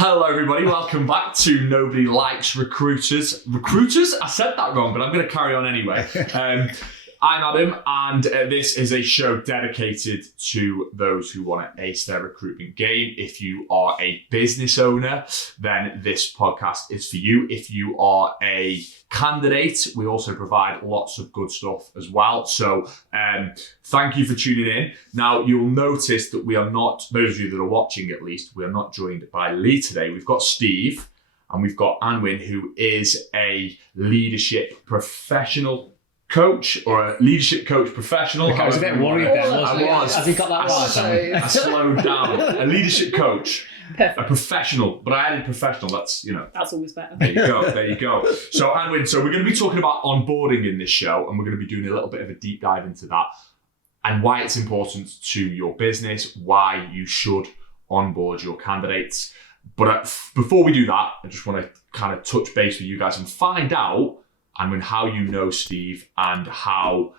Hello everybody, welcome back to Nobody Likes Recruiters. Recruiters? I said that wrong, but I'm going to carry on anyway. I'm Adam, and this is a show dedicated to those who want to ace their recruitment game. If you are a business owner, then this podcast is for you. If you are a candidate, we also provide lots of good stuff as well. So thank you for tuning in. Now, you'll notice that we are not, those of you that are watching at least, we are not joined by Lee today. We've got Steve and we've got Anwen, who is a leadership professional coach or a leadership coach professional. I was a bit worried then, wasn't I? Has he got that right? I slowed down. A leadership coach. Perfect. A professional, but I added professional. That's always better. There you go. So Anwen, we're going to be talking about onboarding in this show, and we're going to be doing a little bit of a deep dive into that and why it's important to your business, why you should onboard your candidates. But before we do that, I just want to kind of touch base with you guys and find out, Anwen, how you know Steve and how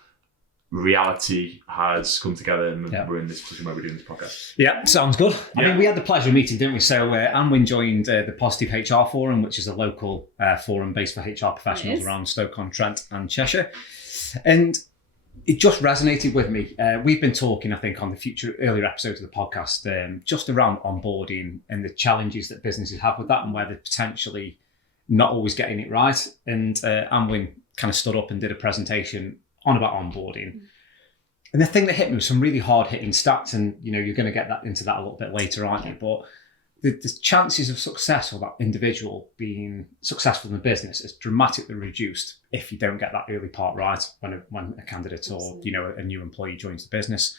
reality has come together and we're in this position where we're doing this podcast. Yeah, sounds good. I mean, we had the pleasure of meeting, didn't we? So Anwen joined the Positive HR Forum, which is a local forum based for HR professionals around Stoke-on-Trent and Cheshire. And it just resonated with me. We've been talking, I think, on the earlier episodes of the podcast, just around onboarding and the challenges that businesses have with that and where they're potentially not always getting it right. And Anwen kind of stood up and did a presentation on about onboarding. And the thing that hit me was some really hard-hitting stats, and you're going to get into that a little bit later, aren't you? But the chances of success for that individual being successful in the business is dramatically reduced if you don't get that early part right when a candidate or a new employee joins the business.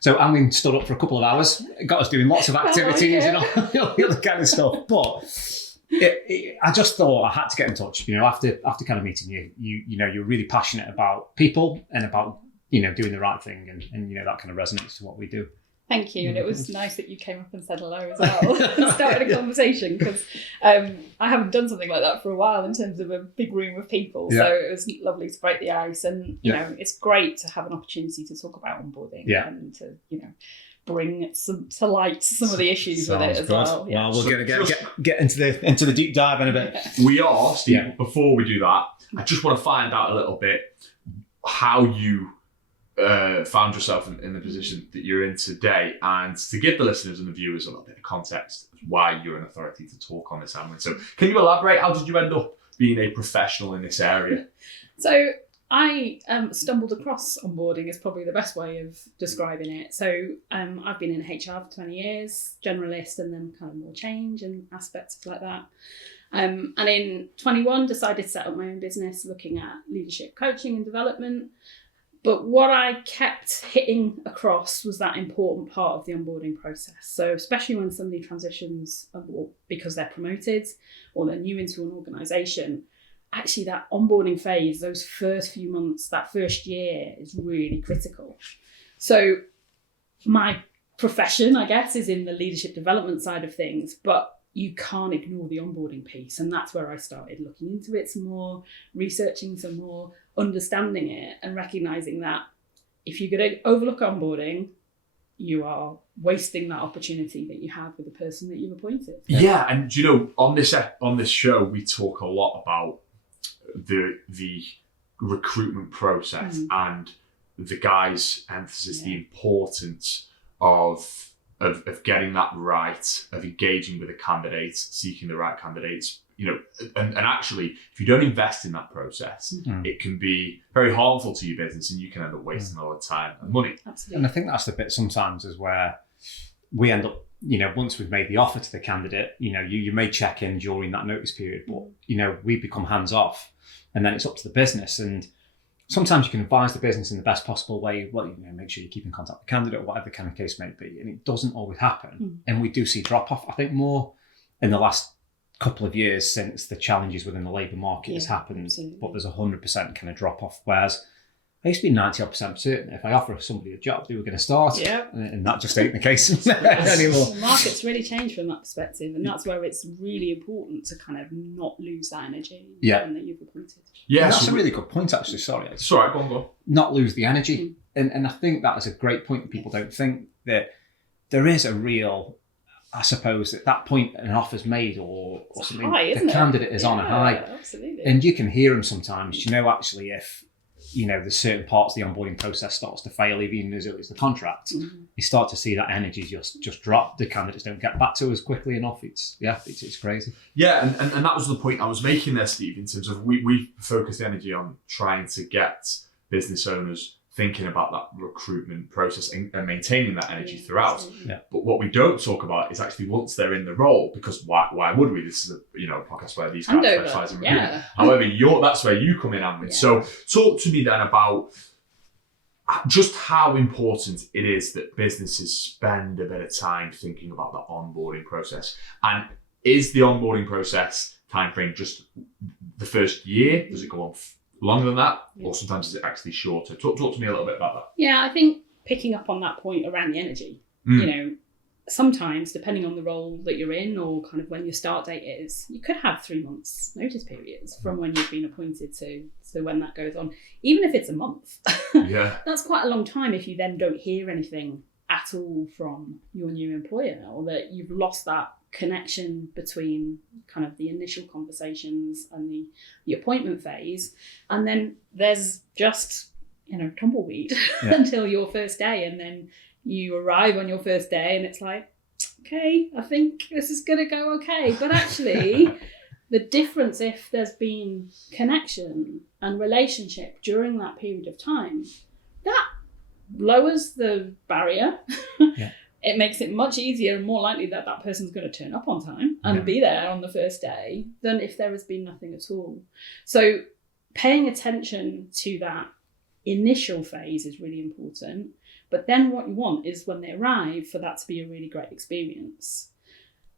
So Anwen stood up for a couple of hours, got us doing lots of activities and all the other kind of stuff. But I just thought I had to get in touch. After kind of meeting you, you're really passionate about people and about doing the right thing, and that kind of resonates to what we do. Thank you, and it was nice that you came up and said hello as well. Started a conversation because I haven't done something like that for a while in terms of a big room of people. So it was lovely to break the ice, and it's great to have an opportunity to talk about onboarding and to bring to light some of the issues with it as well. Yeah. Well, we're going to get into the deep dive in a bit. We are, Steve. Yeah. Before we do that, I just want to find out a little bit how you found yourself in the position that you're in today, and to give the listeners and the viewers a little bit of context of why you're an authority to talk on this, Anwen. So can you elaborate? How did you end up being a professional in this area? So I stumbled across onboarding is probably the best way of describing it. So I've been in HR for 20 years, generalist, and then kind of more change and aspects like that. And in 21, decided to set up my own business looking at leadership coaching and development. But what I kept hitting across was that important part of the onboarding process. So especially when somebody transitions because they're promoted or they're new into an organisation, actually that onboarding phase, those first few months, that first year is really critical. So my profession, I guess, is in the leadership development side of things, but you can't ignore the onboarding piece. And that's where I started looking into it some more, researching some more, understanding it, and recognizing that if you're going to overlook onboarding, you are wasting that opportunity that you have with the person that you've appointed. Yeah, and on this show, we talk a lot about the recruitment process and the guys' emphasis, the importance of getting that right, of engaging with the candidates, seeking the right candidates, and actually, if you don't invest in that process, it can be very harmful to your business, and you can end up wasting a lot of time and money. Absolutely. And I think that's the bit sometimes is where we end up, once we've made the offer to the candidate, you may check in during that notice period, but, we become hands off, and then it's up to the business. And sometimes you can advise the business in the best possible way. Well, make sure you keep in contact with the candidate or whatever the kind of case may be. And it doesn't always happen. And we do see drop off, I think, more in the last couple of years since the challenges within the labour market has happened. Absolutely. But there's 100% kind of drop off. Whereas I used to be 90% certain if I offer somebody a job, they were going to start. Yeah. And that just ain't the case anymore. The market's really changed from that perspective. And that's where it's really important to kind of not lose that energy that you've appointed. Yeah, that's a really good point, actually. Sorry. It's all right, go on. Not lose the energy. And I think that is a great point that people don't think, that there is a real I suppose at that point an offer's made or something, high, the candidate is on a high. Absolutely. And you can hear them sometimes, actually if, there's certain parts of the onboarding process starts to fail, even as early as the contract, you start to see that energy just drop. The candidates don't get back to us quickly enough. It's crazy. Yeah, and that was the point I was making there, Steve, in terms of we focus the energy on trying to get business owners thinking about that recruitment process and maintaining that energy throughout. Yeah. But what we don't talk about is actually once they're in the role, because why would we? This is a podcast where these guys specialise in recruitment. Yeah. However, that's where you come in, Anwen. Yeah. So talk to me then about just how important it is that businesses spend a bit of time thinking about the onboarding process. And is the onboarding process timeframe just the first year? Does it go on longer than that, or sometimes is it actually shorter? Talk to me a little bit about that. Yeah, I think picking up on that point around the energy, sometimes depending on the role that you're in or kind of when your start date is, you could have 3 months notice periods from when you've been appointed to when that goes on. Even if it's a month, that's quite a long time if you then don't hear anything at all from your new employer, or that you've lost that connection between kind of the initial conversations and the appointment phase, and then there's just tumbleweed until your first day, and then you arrive on your first day and it's like, okay, I think this is gonna go okay, but actually the difference, if there's been connection and relationship during that period of time, that lowers the barrier. It makes it much easier and more likely that that person's going to turn up on time and be there on the first day than if there has been nothing at all. So paying attention to that initial phase is really important. But then what you want is when they arrive for that to be a really great experience.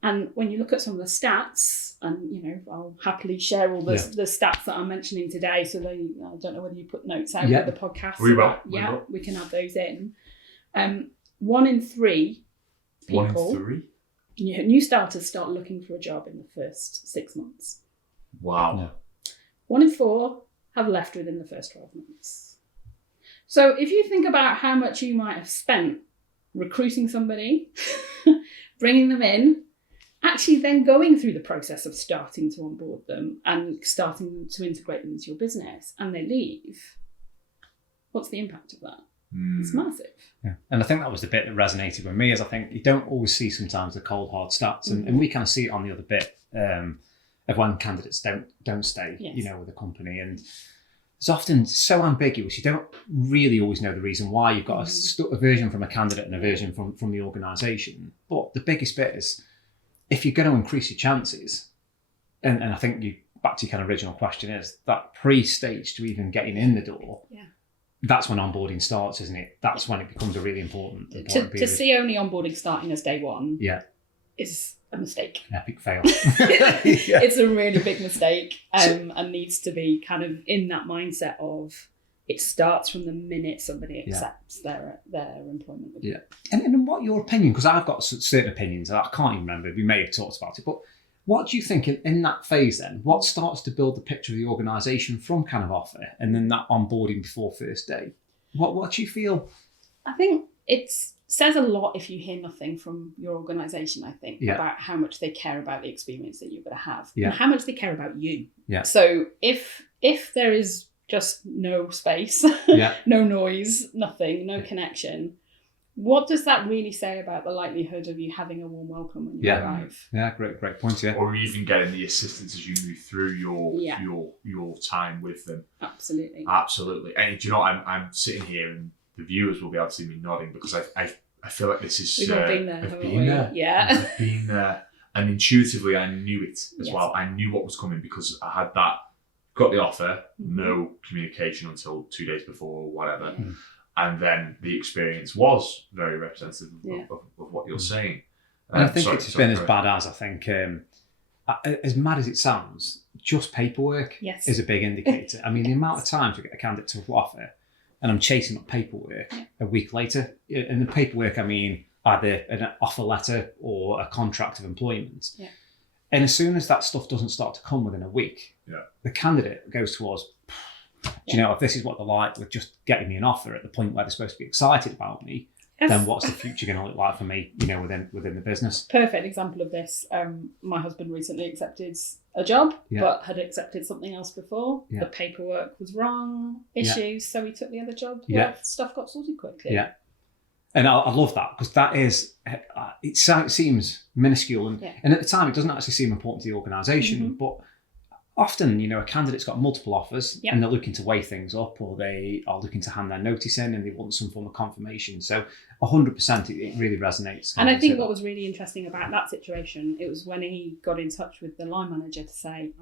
And when you look at some of the stats, and I'll happily share all the stats that I'm mentioning today, so I don't know whether you put notes out with the podcast. We will. We can add those in. 1 in 3 people, new starters, start looking for a job in the first 6 months. Wow. Yeah. 1 in 4 have left within the first 12 months. So if you think about how much you might have spent recruiting somebody, bringing them in, actually then going through the process of starting to onboard them and starting to integrate them into your business, and they leave, what's the impact of that? It's massive. Yeah. And I think that was the bit that resonated with me, is I think you don't always see sometimes the cold hard stats, and we kind of see it on the other bit of when candidates don't stay, with a company, and it's often so ambiguous. You don't really always know the reason why. You've got a version from a candidate and a version from the organisation. But the biggest bit is, if you're going to increase your chances, and I think back to your kind of original question, is that pre-stage to even getting in the door. Yeah. That's when onboarding starts, isn't it? That's when it becomes a really important period. To see only onboarding starting as day one is a mistake. An epic fail. It's a really big mistake, and needs to be kind of in that mindset of it starts from the minute somebody accepts their employment with you. And what your opinion, because I've got certain opinions, I can't even remember, we may have talked about it, but what do you think in that phase then? What starts to build the picture of the organisation from kind of offer and then that onboarding before first day? What do you feel? I think it says a lot if you hear nothing from your organisation, I think, about how much they care about the experience that you're going to have and how much they care about you. Yeah. So if there is just no space, no noise, nothing, no connection, what does that really say about the likelihood of you having a warm welcome when you arrive? Yeah, great point. Yeah, or even getting the assistance as you move through your time with them. Absolutely. And do you know, I'm sitting here, and the viewers will be able to see me nodding because I feel like this is. We've all been there, haven't we? Yeah, I've been there, and intuitively I knew it as well. I knew what was coming because I had got the offer, no communication until 2 days before or whatever. And then the experience was very representative of what you're saying. And I think it's been as bad as, I think, as mad as it sounds, just paperwork is a big indicator. I mean, the amount of time to get a candidate to offer, and I'm chasing up paperwork a week later. And the paperwork, I mean, either an offer letter or a contract of employment. Yeah. And as soon as that stuff doesn't start to come within a week, the candidate goes towards, do you know, if this is what they're like with just getting me an offer at the point where they're supposed to be excited about me, then what's the future going to look like for me, within the business? Perfect example of this. My husband recently accepted a job, but had accepted something else before. The paperwork was wrong, issues, so he took the other job. Stuff got sorted quickly. Yeah. And I love that, because that is, it seems minuscule, and at the time it doesn't actually seem important to the organisation, but often, a candidate's got multiple offers and they're looking to weigh things up, or they are looking to hand their notice in and they want some form of confirmation. So 100% it really resonates. And I think what was really interesting about that situation, it was when he got in touch with the line manager to say,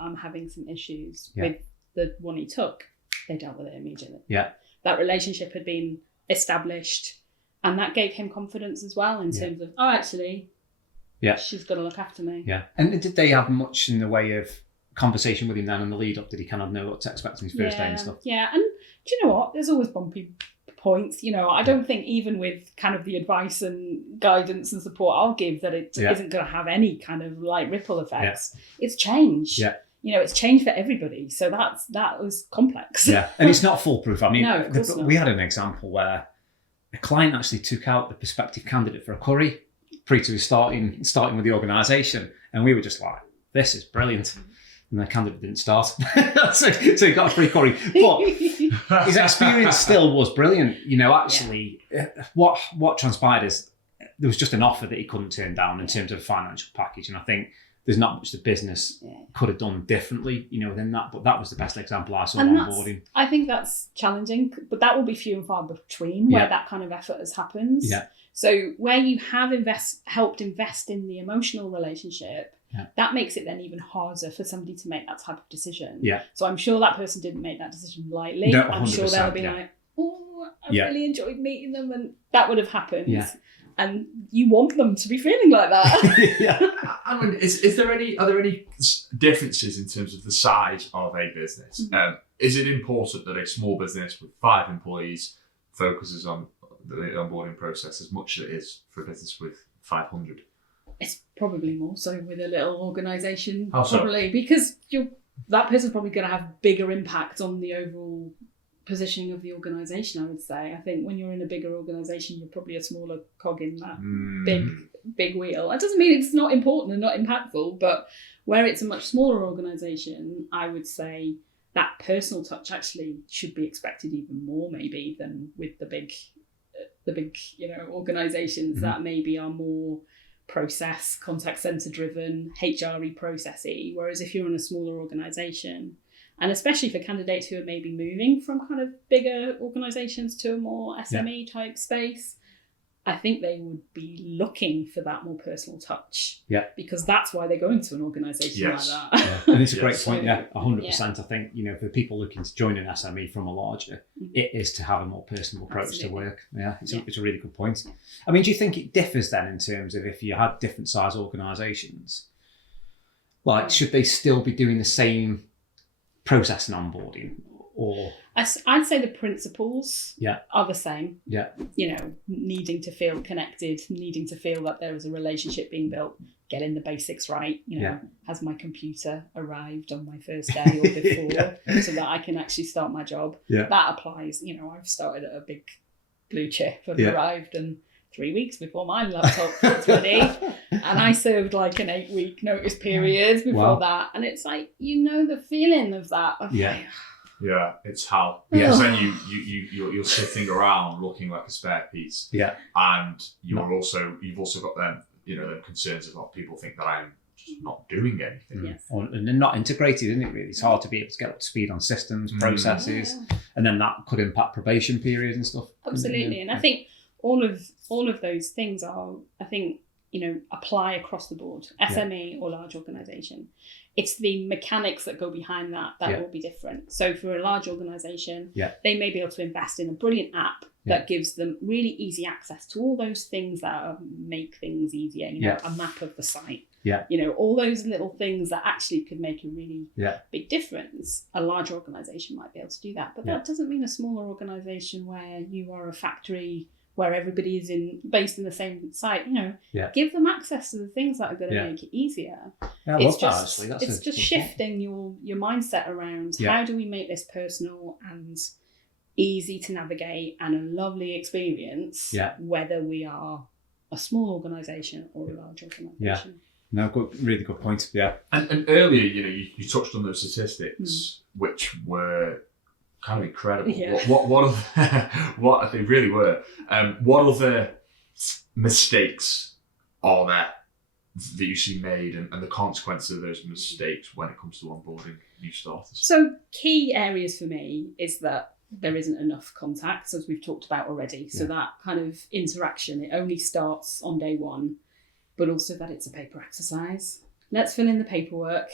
I'm having some issues with the one he took. They dealt with it immediately. Yeah. That relationship had been established, and that gave him confidence as well in terms of, actually, she's got to look after me. Yeah. And did they have much in the way of conversation with him then in the lead up? Did he kind of know what to expect on his first day and stuff? Yeah, and do you know what? There's always bumpy points. I don't think even with kind of the advice and guidance and support I'll give that it isn't going to have any kind of like ripple effects. It's change. Yeah. It's change for everybody. So that was complex. Yeah, and it's not foolproof. I mean, no, of course not. We had an example where a client actually took out the prospective candidate for a curry pre to starting with the organisation, and we were just like, this is brilliant. And the candidate didn't start. so he got a free curry. But his experience still was brilliant. Actually, what transpired is there was just an offer that he couldn't turn down in terms of a financial package. And I think there's not much the business could have done differently, within that. But that was the best example I saw of onboarding. I think that's challenging, but that will be few and far between where that kind of effort has happened. Yeah. So where you have helped invest in the emotional relationship, that makes it then even harder for somebody to make that type of decision. Yeah. So I'm sure that person didn't make that decision lightly. No, I'm sure they'll be like, I really enjoyed meeting them, and that would have happened. Yeah. And you want them to be feeling like that. I mean, are there any differences in terms of the size of a business? Is it important that a small business with 5 employees focuses on the onboarding process as much as it is for a business with 500? It's probably more so with a little organisation. How so? Probably because that person's probably going to have bigger impact on the overall positioning of the organisation, I would say. I think when you're in a bigger organisation, you're probably a smaller cog in that big wheel. That doesn't mean it's not important and not impactful, but where it's a much smaller organisation, I would say that personal touch actually should be expected even more maybe than with the big organisations that maybe are more process, contact centre driven, HRE processy. Whereas if you're in a smaller organisation, and especially for candidates who are maybe moving from kind of bigger organisations to a more SME type space, I think they would be looking for that more personal touch. Yeah. Because that's why they go into an organisation like that. Yeah. And it's a great point, 100%. I think, for people looking to join an SME from a larger, it is to have a more personal approach to work. Yeah, it's a really good point. I mean, do you think it differs then in terms of if you had different size organisations? Like, should they still be doing the same process and onboarding? Or I'd say the principles are the same. Yeah. Needing to feel connected, needing to feel that there is a relationship being built, getting the basics right. Has my computer arrived on my first day or before so that I can actually start my job? Yeah. That applies. I've started at a big blue chip and arrived and 3 weeks before my laptop was ready. And I served like an 8-week notice period before that. And it's like, the feeling of that. Yeah, it's hell. Because then you're sitting around looking like a spare piece. Yeah. And you've also got them, the concerns of what people think that I'm just not doing anything. Yes. And they're not integrated, isn't it, really? It's hard to be able to get up to speed on systems, processes, and then that could impact probation periods and stuff. Absolutely. And I think all of those things apply across the board, SME or large organisation. It's the mechanics that go behind that will be different. So for a large organisation, they may be able to invest in a brilliant app that gives them really easy access to all those things that make things easier, a map of the site. Yeah. All those little things that actually could make a really big difference. A large organisation might be able to do that. But that doesn't mean a smaller organisation where you are a factory where everybody is based in the same site, give them access to the things that are going to make it easier. Yeah, it's just shifting your mindset around how do we make this personal and easy to navigate, and a lovely experience, whether we are a small organisation or a large organisation. Yeah. No, really good point. Yeah. And earlier, you touched on those statistics, which were kind of incredible. Yeah. What they really were. What other mistakes are there that you see made, and the consequences of those mistakes when it comes to onboarding new starters? So key areas for me is that there isn't enough contact, as we've talked about already. So that kind of interaction, it only starts on day one, but also that it's a paper exercise. Let's fill in the paperwork.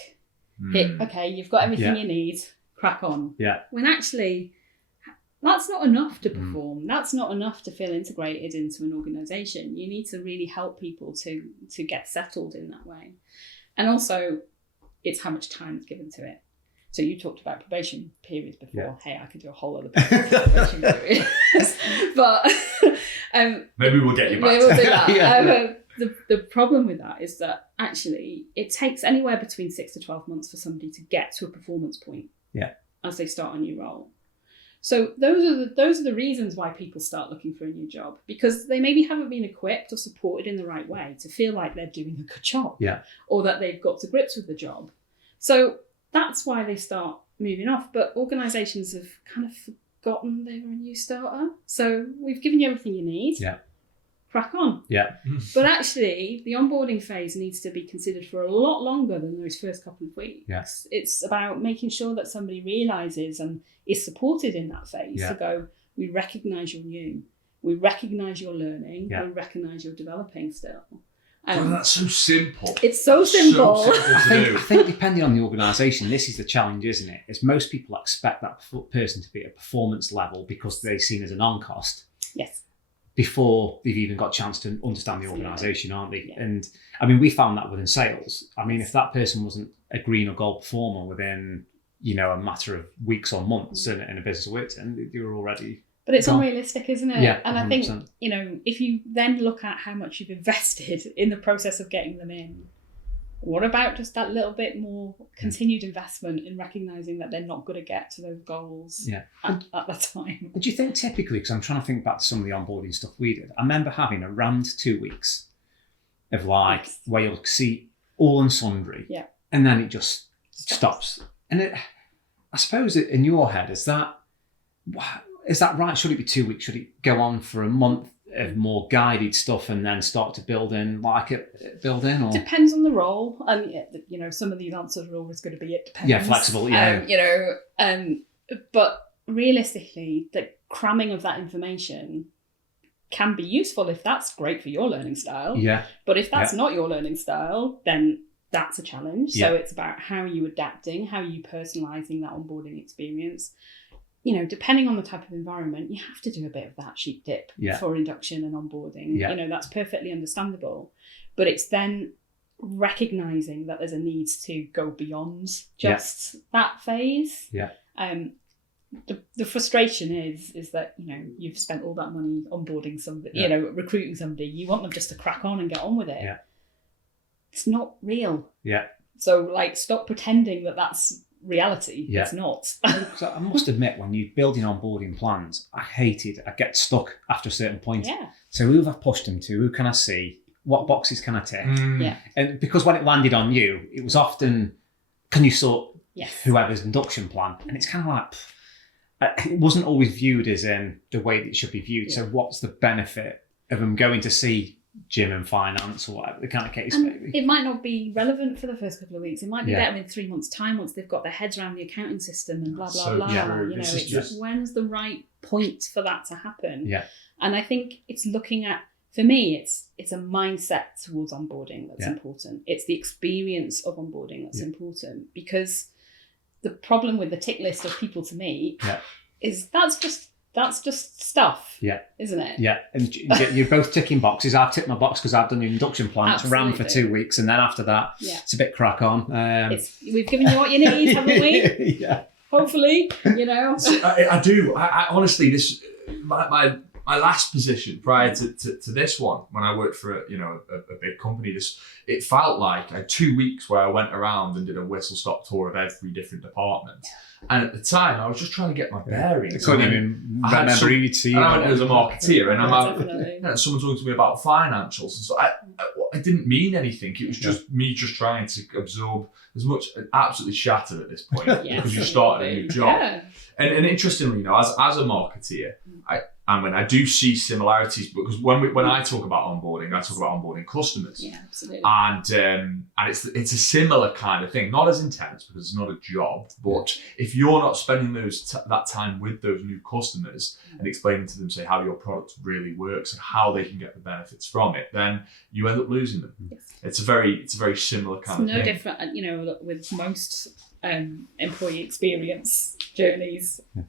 Okay, you've got everything you need, crack on. Yeah. When actually, that's not enough to perform. That's not enough to feel integrated into an organisation. You need to really help people to get settled in that way. And also, it's how much time is given to it. So you talked about probation periods before. Hey, I could do a whole other probation period. But maybe we'll get you back. We'll do that. The problem with that is that actually it takes anywhere between 6 to 12 months for somebody to get to a performance point as they start a new role. So those are the reasons why people start looking for a new job, because they maybe haven't been equipped or supported in the right way to feel like they're doing a good job, or that they've got to grips with the job. So that's why they start moving off. But organisations have kind of forgotten they were a new starter. So we've given you everything you need. Crack on. But actually, the onboarding phase needs to be considered for a lot longer than those first couple of weeks. It's about making sure that somebody realises and is supported in that phase to go, we recognise you're new, we recognise you're learning, we recognise you're developing still. That's so simple. It's so simple. I think depending on the organisation, this is the challenge, isn't it? Is most people expect that person to be at a performance level because they're seen as a non-cost. Yes. Before they've even got a chance to understand the organisation, aren't they? And I mean, we found that within sales. I mean, if that person wasn't a green or gold performer within, a matter of weeks or months in a business worked in, they were already. But it's unrealistic, isn't it? Yeah, and 100%. I think, if you then look at how much you've invested in the process of getting them in, what about just that little bit more continued investment in recognising that they're not going to get to those goals at that time? Do you think typically, because I'm trying to think back to some of the onboarding stuff we did, I remember having around 2 weeks of where you'll see all and sundry, and then it just stops. And I suppose in your head, is that right? Should it be 2 weeks? Should it go on for a month of more guided stuff and then start to build in? Or depends on the role. Some of these answers are always going to be it depends. Flexible. But realistically, the cramming of that information can be useful if that's great for your learning style. But if that's not your learning style, then that's a challenge. So it's about how are you adapting, how are you personalising that onboarding experience. Depending on the type of environment, you have to do a bit of that sheep dip for induction and onboarding. That's perfectly understandable. But it's then recognising that there's a need to go beyond just that phase. The frustration is that, you've spent all that money onboarding somebody, recruiting somebody. You want them just to crack on and get on with it. It's not real. So, stop pretending that that's reality. It's not. So I must admit, when you're building onboarding plans, I get stuck after a certain point. So who have I pushed them to? Who can I see? What boxes can I tick? And because when it landed on you, it was often, can you sort whoever's induction plan? And it's kind of like, it wasn't always viewed as in the way that it should be viewed. So what's the benefit of them going to see Jim and finance or whatever the kind of case maybe? It might not be relevant for the first couple of weeks. It might be better in 3 months' time once they've got their heads around the accounting system and blah blah blah. It's when's the right point for that to happen? And I think it's looking at, for me, it's a mindset towards onboarding that's important. It's the experience of onboarding that's important, because the problem with the tick list of people to meet is that's just stuff, isn't it? And you're both ticking boxes. I've ticked my box because I've done the induction plan. It's ran for 2 weeks, and then after that, it's a bit crack on. We've given you what you need, haven't we? Hopefully, I do. I honestly, my my last position prior to this one, when I worked for a big company, it felt like I had 2 weeks where I went around and did a whistle-stop tour of every different department. And at the time, I was just trying to get my bearings. I couldn't even remember you team. And I went as a marketeer, and someone talking to me about financials, and so I didn't mean anything. It was just me just trying to absorb as much. Absolutely shattered at this point because you started a new job. Yeah. And interestingly, as a marketeer, I do see similarities, because when I talk about onboarding, I talk about onboarding customers. Yeah, absolutely. And it's a similar kind of thing, not as intense because it's not a job, but if you're not spending that time with those new customers and explaining to them, say, how your product really works and how they can get the benefits from it, then you end up losing them. Yes. It's a very similar kind of thing. No different, with most employee experience journeys. Yeah.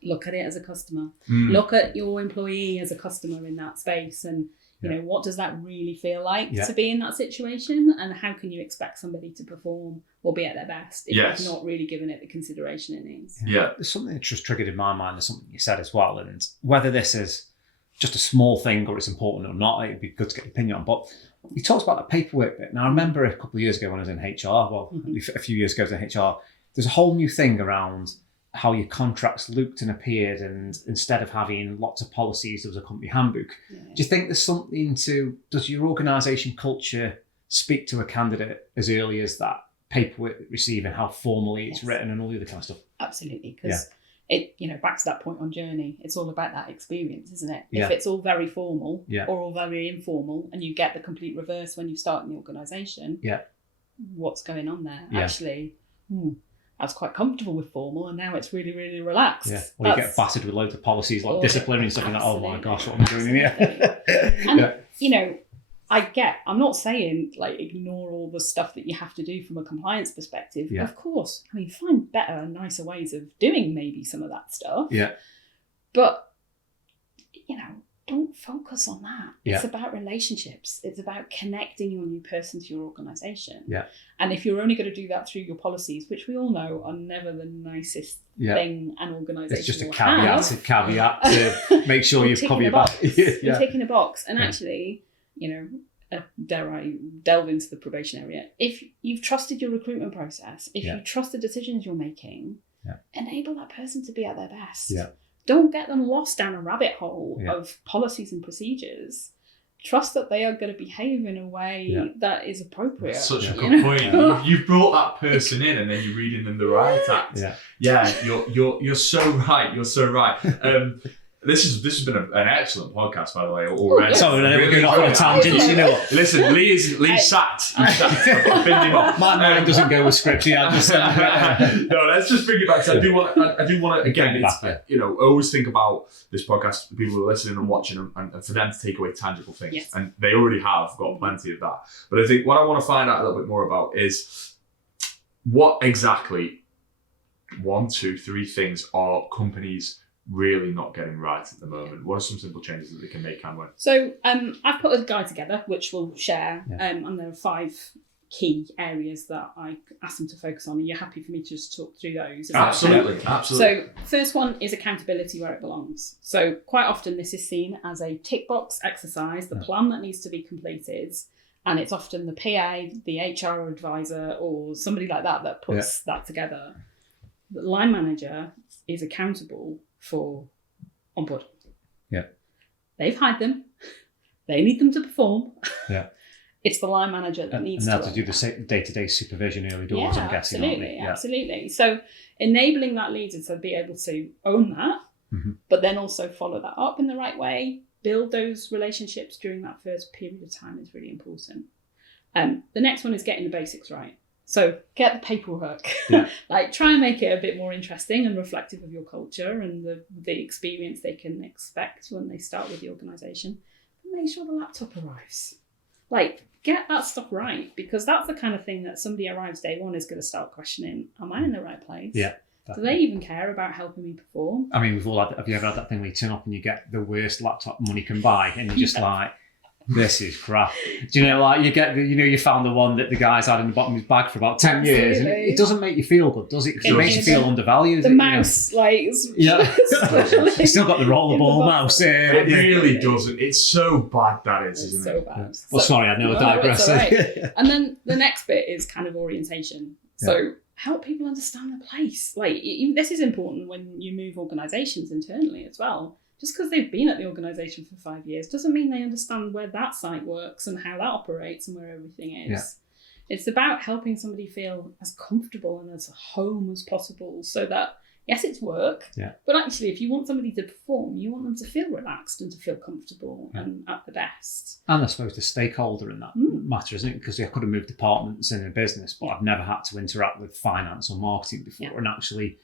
Look at it as a customer. Look at your employee as a customer in that space, and you know, what does that really feel like to be in that situation, and how can you expect somebody to perform or be at their best if you've not really given it the consideration it needs? Yeah. There's something that just triggered in my mind. There's something you said as well, and whether this is just a small thing or it's important or not, it'd be good to get your opinion on. But you talked about the paperwork bit. Now, I remember a couple of years ago when I was in HR, a few years ago I was in HR, there's a whole new thing around how your contracts looked and appeared, and instead of having lots of policies, there was a company handbook. Yeah. Do you think there's something does your organisation culture speak to a candidate as early as that paperwork receiving, how formally it's written and all the other kind of stuff? Absolutely, because it, back to that point on journey, it's all about that experience, isn't it? If it's all very formal or all very informal, and you get the complete reverse when you start in the organisation, what's going on there? Actually, I was quite comfortable with formal, and now it's really, really relaxed. Yeah, well, you get battered with loads of policies like discipline and stuff, and like, oh my gosh, what am I doing here? And I'm not saying like ignore all the stuff that you have to do from a compliance perspective. Of course, find better and nicer ways of doing maybe some of that stuff. Yeah, but don't focus on that. It's about relationships. It's about connecting your new person to your organisation. Yeah. And if you're only going to do that through your policies, which we all know are never the nicest thing an organisation it's just a caveat to make sure you've covered your back. You're ticking a box. And actually, dare I delve into the probation area? If you've trusted your recruitment process, if you trust the decisions you're making, enable that person to be at their best. Yeah. Don't get them lost down a rabbit hole of policies and procedures. Trust that they are going to behave in a way that is appropriate. That's such a good point. You've brought that person in, and then you're reading them the riot act. Yeah, you're so right. You're so right. This has been an excellent podcast, by the way, already. Sorry, we're going off on a tangent. You know what? Listen, Lee's sacked. I've been him off. My mind doesn't go with script. No, let's just bring it back. I do want to again. I always think about this podcast. People who are listening and watching, and for them to take away tangible things, and they already have got plenty of that. But I think what I want to find out a little bit more about is what exactly 1, 2, 3 things are companies really not getting right at the moment. What are some simple changes that they can make, Anwen? So I've put a guide together which we'll share, and there are 5 key areas that I asked them to focus on. Are you happy for me to just talk through those? Absolutely. So first one is accountability where it belongs. So quite often this is seen as a tick box exercise, the plan that needs to be completed, and it's often the PA, the HR advisor, or somebody like that puts that together. The line manager is accountable for onboarding. Yeah. They've hired them. They need them to perform. Yeah. It's the line manager that needs to. And to do the day-to-day supervision early doors, I'm guessing, aren't they? Yeah, absolutely. So enabling that leader to be able to own that, but then also follow that up in the right way, build those relationships during that first period of time is really important. The next one is getting the basics right. So get the paperwork, try and make it a bit more interesting and reflective of your culture and the experience they can expect when they start with the organisation. But make sure the laptop arrives. Get that stuff right, because that's the kind of thing that somebody arrives day one is going to start questioning, am I in the right place? Yeah. Do they even care about helping me perform? I mean, we've all had, have you ever had that thing where you turn up and you get the worst laptop money can buy and you're just like, this is crap. Do you know, like you found the one that the guy's had in the bottom of his bag for about 10 years, and it doesn't make you feel good, does it? Because it makes you feel undervalued. The mouse, you still got the rollerball mouse. It really doesn't. It's so bad, that is, isn't it? So bad. Well, sorry, I know I digress. Right. And then the next bit is kind of orientation. So help people understand the place. Like, this is important when you move organisations internally as well. Just because they've been at the organisation for 5 years doesn't mean they understand where that site works and how that operates and where everything is. Yeah. It's about helping somebody feel as comfortable and as home as possible, so that, yes, it's work, but actually if you want somebody to perform, you want them to feel relaxed and to feel comfortable and at the best. And I suppose the stakeholder in that matter, isn't it? Because I could have moved departments in a business, but I've never had to interact with finance or marketing before. And actually,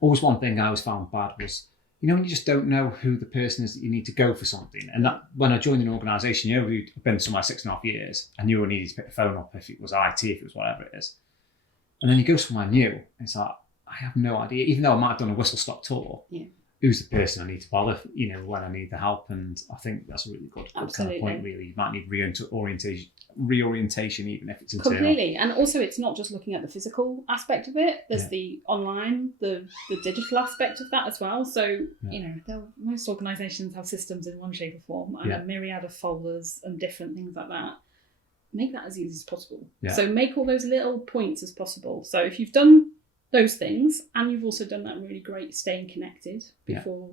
always one thing I always found bad was, when you just don't know who the person is that you need to go for something. And that, when I joined an organisation, we'd been somewhere 6.5 years, I knew I needed to pick the phone up if it was IT, if it was whatever it is. And then you go somewhere new, and it's like, I have no idea, even though I might have done a whistle-stop tour, who's the person I need to bother, when I need the help. And I think that's a really good kind of point, really. You might need reorientation, even if it's internal. Completely. And also, it's not just looking at the physical aspect of it. There's the online, the digital aspect of that as well. So, most organisations have systems in one shape or form, and a myriad of folders and different things like that. Make that as easy as possible. Yeah. So make all those little points as possible. So if you've done those things, and you've also done that really great staying connected before,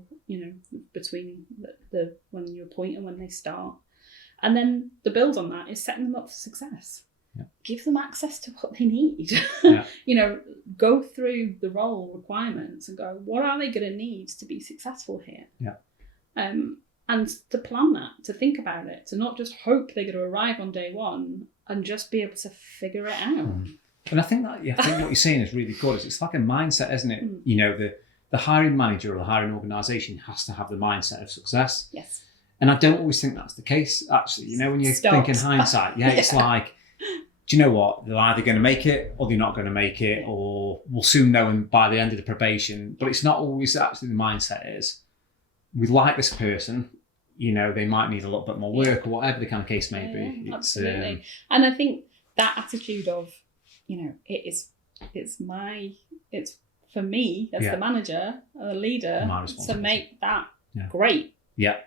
between the when you appoint and when they start. And then the build on that is setting them up for success. Yeah. Give them access to what they need. Go through the role requirements and go, what are they going to need to be successful here? Yeah. And to plan that, to think about it, to not just hope they're going to arrive on day one and just be able to figure it out. And I think what you're saying is really good. It's like a mindset, isn't it? The hiring manager or the hiring organisation has to have the mindset of success. Yes. And I don't always think that's the case, actually. When you think in hindsight, it's like, do you know what? They're either going to make it or they're not going to make it, or we'll soon know by the end of the probation. But it's not always actually the mindset is, we like this person, they might need a little bit more work or whatever the kind of case may be. Absolutely. And I think that attitude of, it's for me as the manager or the leader to make that great. Yeah.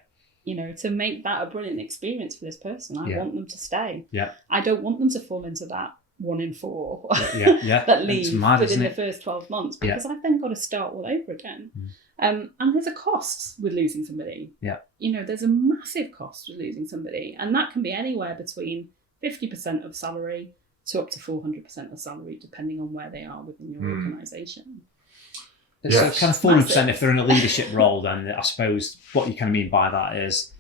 To make that a brilliant experience for this person. I want them to stay. Yeah. I don't want them to fall into that 1 in 4 that leave within the first 12 months, because I've then got to start all over again. And there's a cost with losing somebody. Yeah. There's a massive cost with losing somebody, and that can be anywhere between 50% of salary to up to 400% of salary, depending on where they are within your organisation. So kind of 400% if they're in a leadership role, then I suppose what you kind of mean by that is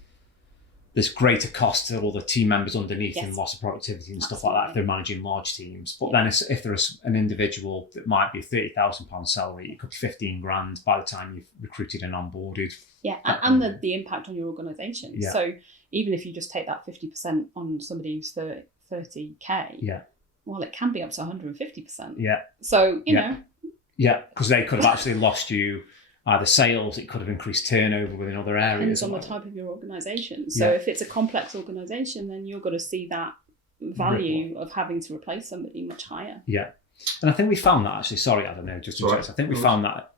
there's greater cost to all the team members underneath and loss of productivity and stuff like that if they're managing large teams. But then if there's an individual that might be a £30,000 salary, it could be 15 grand by the time you've recruited and onboarded. Yeah, and the impact on your organisation. Yeah. So even if you just take that 50% on somebody who's 30k, well, it can be up to 150%. Yeah. So, Yeah, because they could have actually lost you either sales, it could have increased turnover within other areas. Depends on the type of your organisation. So if it's a complex organisation, then you're going to see that value of having to replace somebody much higher. Yeah. And I think we found that actually, sorry, I don't know, just to check. I think we found that,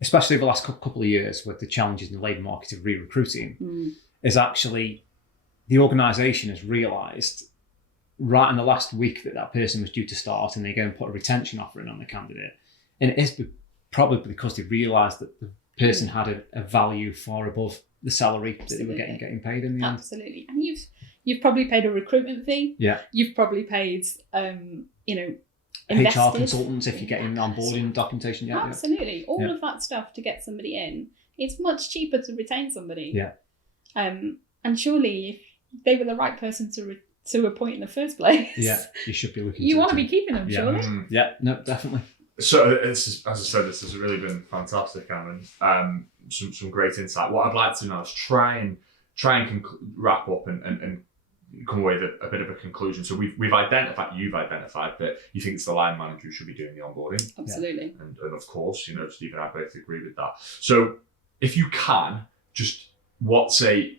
especially over the last couple of years with the challenges in the labour market of re-recruiting, is actually the organisation has realised right in the last week that person was due to start, and they go and put a retention offer in on the candidate. And it is probably because they realised that the person had a value far above the salary that they were getting paid in the end. Absolutely. And you've probably paid a recruitment fee. Yeah. You've probably paid, HR consultants if you're getting onboarding documentation. Yeah. Absolutely. All of that stuff to get somebody in. It's much cheaper to retain somebody. Yeah. And surely if they were the right person to appoint in the first place. Yeah, you should be looking. You want to be keeping them, surely. Yeah, no, definitely. So, as I said, this has really been fantastic, Anwen. Some great insight. What I'd like to know is try and wrap up and come away with a bit of a conclusion. So you've identified that you think it's the line manager who should be doing the onboarding. Absolutely. And of course, Steve and I both agree with that. So if you can, just what's a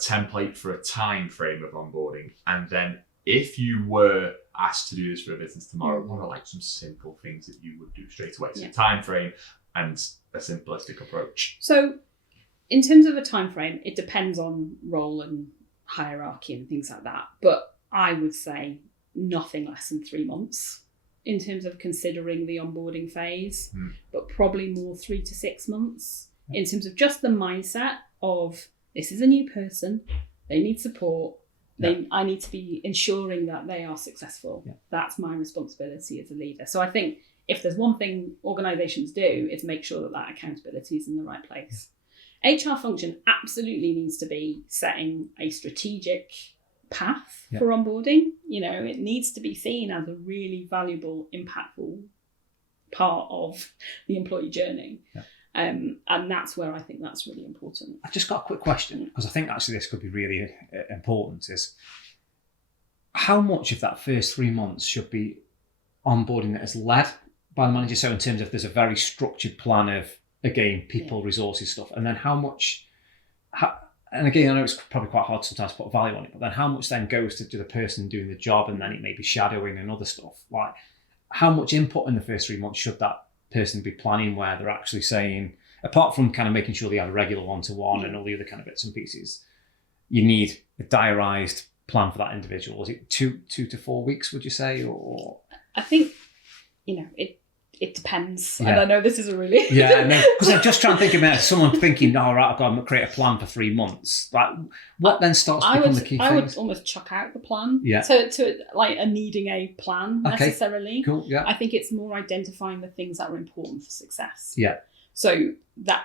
template for a time frame of onboarding, and then if you were asked to do this for a business tomorrow, what are like some simple things that you would do straight away? So time frame and a simplistic approach. So in terms of a time frame, it depends on role and hierarchy and things like that, but I would say nothing less than 3 months in terms of considering the onboarding phase, but probably more 3 to 6 months in terms of just the mindset of, this is a new person, they need support, I need to be ensuring that they are successful. That's my responsibility as a leader. So I think if there's one thing organisations do, is make sure that accountability is in the right place. HR function absolutely needs to be setting a strategic path for onboarding. It needs to be seen as a really valuable, impactful part of the employee journey. And that's where I think that's really important. I've just got a quick question, because I think actually this could be really important, is how much of that first 3 months should be onboarding that is led by the manager? So in terms of, there's a very structured plan of, again, people, resources stuff, and then how much, and again, I know it's probably quite hard sometimes to put value on it, but then how much then goes to the person doing the job, and then it may be shadowing and other stuff. Like, how much input in the first 3 months should that person be planning, where they're actually saying, apart from kind of making sure they have a regular one-to-one and all the other kind of bits and pieces, you need a diarised plan for that individual? Is it two to 4 weeks, would you say? Or I think, it depends. And I know this is a really... because I'm just trying to think about someone thinking, all right, I've got to create a plan for 3 months. Like, what then starts to become the key thing? I would almost chuck out the plan. To like a needing a plan necessarily. Cool. Yeah. I think it's more identifying the things that are important for success. Yeah. So that,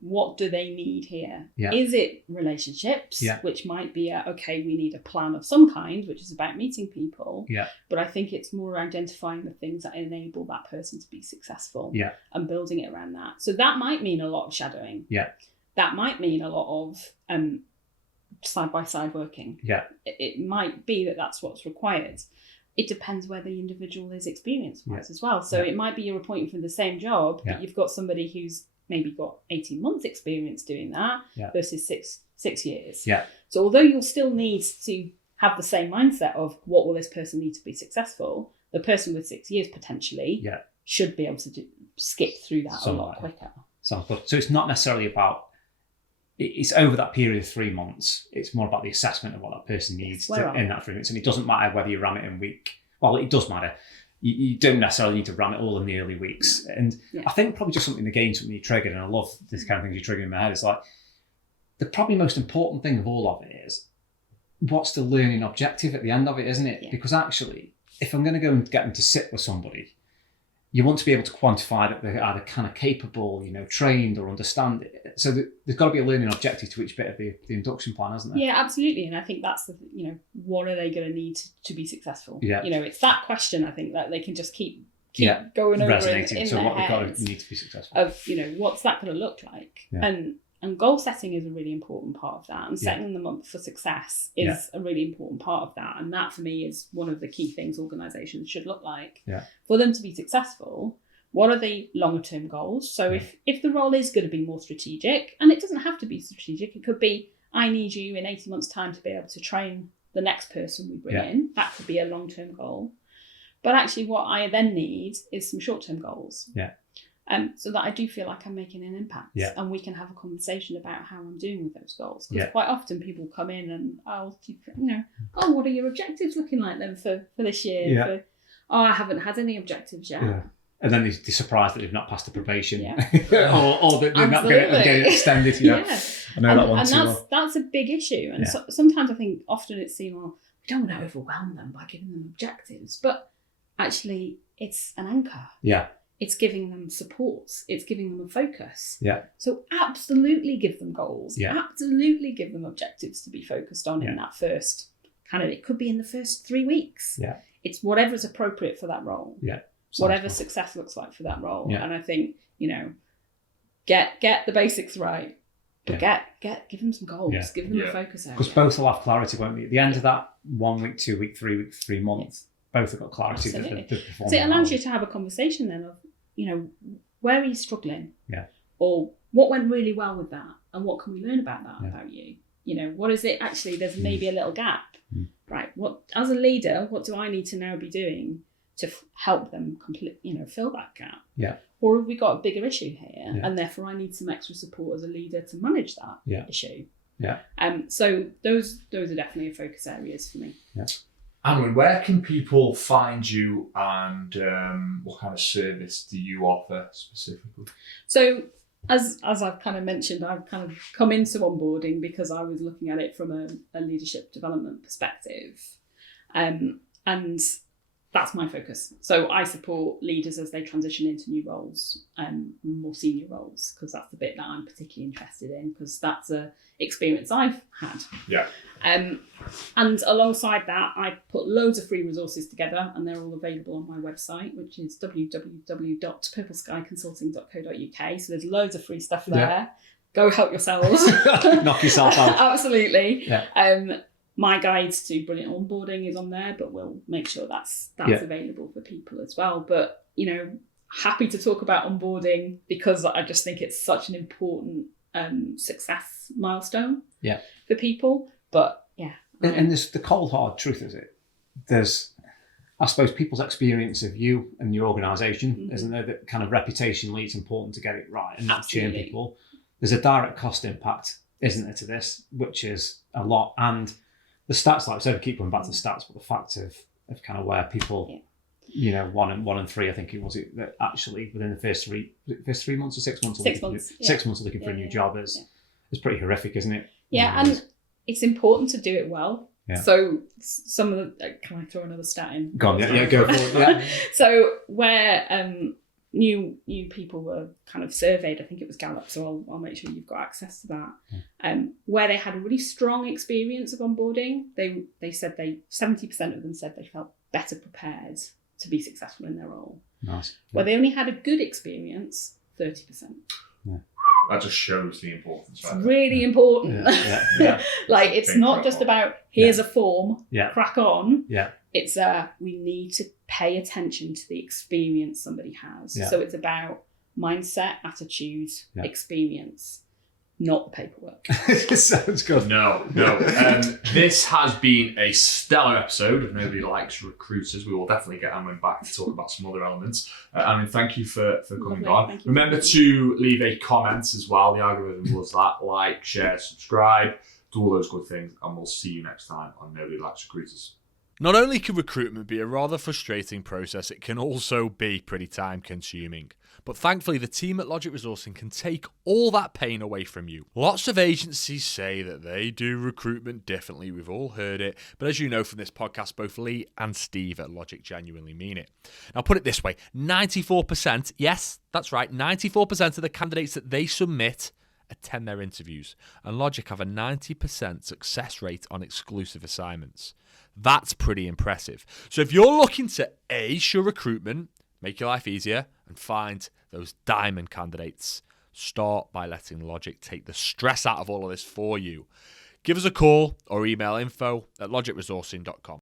what do they need here? Yeah. Is it relationships, Yeah. which might be we need a plan of some kind, which is about meeting people. Yeah. But I think it's more identifying the things that enable that person to be successful. Yeah. And building it around that. So that might mean a lot of shadowing. Yeah. That might mean a lot of side-by-side working. Yeah. It might be that that's what's required. It depends where the individual is experience-wise as well. So it might be you're appointing for the same job, but you've got somebody who's maybe got 18 months experience doing that versus six years. Yeah. So although you'll still need to have the same mindset of what will this person need to be successful, the person with 6 years potentially should be able to skip through that a lot quicker. Sounds good. So it's not necessarily about, it's over that period of 3 months. It's more about the assessment of what that person needs in that 3 months. And it doesn't matter whether you ram it in week. Well, it does matter. You don't necessarily need to ram it all in the early weeks. And I think probably just something you triggered, and I love this kind of things you trigger in my head, is like, the probably most important thing of all of it is, what's the learning objective at the end of it, isn't it? Because actually, if I'm going to go and get them to sit with somebody, you want to be able to quantify that they're either kind of capable, trained or understand it. So there's got to be a learning objective to each bit of the induction plan, hasn't there? Yeah, absolutely. And I think that's what are they going to need to be successful? Yeah. It's that question, I think, that they can just keep going over resonating. in So their what they've got heads to need to be successful. of, what's that going to look like? Yeah. And goal setting is a really important part of that. And setting them up for success is a really important part of that. And that, for me, is one of the key things organisations should look like. Yeah. For them to be successful, what are the longer term goals? So if the role is going to be more strategic, and it doesn't have to be strategic, it could be, I need you in 18 months' time to be able to train the next person we bring in. That could be a long-term goal. But actually what I then need is some short-term goals. Yeah. So that I do feel like I'm making an impact, and we can have a conversation about how I'm doing with those goals. Because quite often people come in and, what are your objectives looking like then for this year? Yeah. I haven't had any objectives yet. Yeah. And then they're surprised that they've not passed the probation, or that they're not getting extended. I know that one and too well. That's a big issue. And sometimes I think often it's seen, we don't want to overwhelm them by giving them objectives, but actually it's an anchor. Yeah. It's giving them supports. It's giving them a focus. Yeah. So absolutely give them goals. Yeah. Absolutely give them objectives to be focused on in that first it could be in the first 3 weeks. Yeah. It's whatever's appropriate for that role. Yeah. Whatever success looks like for that role. Yeah. And I think, get the basics right. But give them some goals. Give them a focus area. Because both will have clarity, won't we? At the end of that 1 week, 2 week, 3 week, 3 months, both have got clarity. So it allows you to have a conversation then of, where are you struggling? Yeah. Or what went really well with that? and what can we learn about that about you? What is it actually? There's maybe a little gap, right? What, as a leader, what do I need to now be doing to help them fill that gap? Yeah. Or have we got a bigger issue here, and therefore I need some extra support as a leader to manage that issue? Yeah. So those are definitely focus areas for me. Yeah. Anwen, where can people find you, and what kind of service do you offer specifically? So as I've kind of mentioned, I've kind of come into onboarding because I was looking at it from a leadership development perspective. And that's my focus. So I support leaders as they transition into new roles, more senior roles, because that's the bit that I'm particularly interested in, because that's a experience I've had. Yeah. And alongside that, I put loads of free resources together, and they're all available on my website, which is www.purpleskyconsulting.co.uk. So there's loads of free stuff there. Yeah. Go help yourselves. Knock yourself out. Absolutely. Yeah. My guides to brilliant onboarding is on there, but we'll make sure that's available for people as well. But, happy to talk about onboarding because I just think it's such an important success milestone for people. But and there's the cold hard truth, is it? There's, I suppose, people's experience of you and your organisation, isn't there? That kind of reputationally it's important to get it right and not churn people. There's a direct cost impact, isn't there, to this, which is a lot. And the stats, like I said, keep going back to the stats, but the fact of kind of where people, 1 and 3, I think it was, that actually within the first 3 months or 6 months, 6 months, 6 months looking for a new job is pretty horrific, isn't it? Yeah, and it's important to do it well. Yeah. So some of the, can I throw another stat in? Go on, go for it. Yeah. So where new people were kind of surveyed, I think it was Gallup, so I'll make sure you've got access to that. Where they had a really strong experience of onboarding, they said 70% of them said they felt better prepared to be successful in their role. Nice. Where they only had a good experience, 30%. Yeah. That just shows the importance. It's really important. Yeah. Like, it's not just about here's a form, crack on. Yeah. It's we need to pay attention to the experience somebody has. Yeah. So it's about mindset, attitude, experience, not the paperwork. Sounds good. No. This has been a stellar episode of Nobody Likes Recruiters. We will definitely get Anwen back to talk about some other elements. Anwen, thank you for coming on. Remember to leave a comment as well. The algorithm loves that. Like, share, subscribe, do all those good things, and we'll see you next time on Nobody Likes Recruiters. Not only can recruitment be a rather frustrating process, it can also be pretty time consuming. But thankfully, the team at Logic Resourcing can take all that pain away from you. Lots of agencies say that they do recruitment differently. We've all heard it. But as you know from this podcast, both Lee and Steve at Logic genuinely mean it. Now, put it this way, 94%, yes, that's right, 94% of the candidates that they submit attend their interviews. And Logic have a 90% success rate on exclusive assignments. That's pretty impressive. So if you're looking to ace your recruitment, make your life easier, and find those diamond candidates, start by letting Logic take the stress out of all of this for you. Give us a call or email info@logicresourcing.com.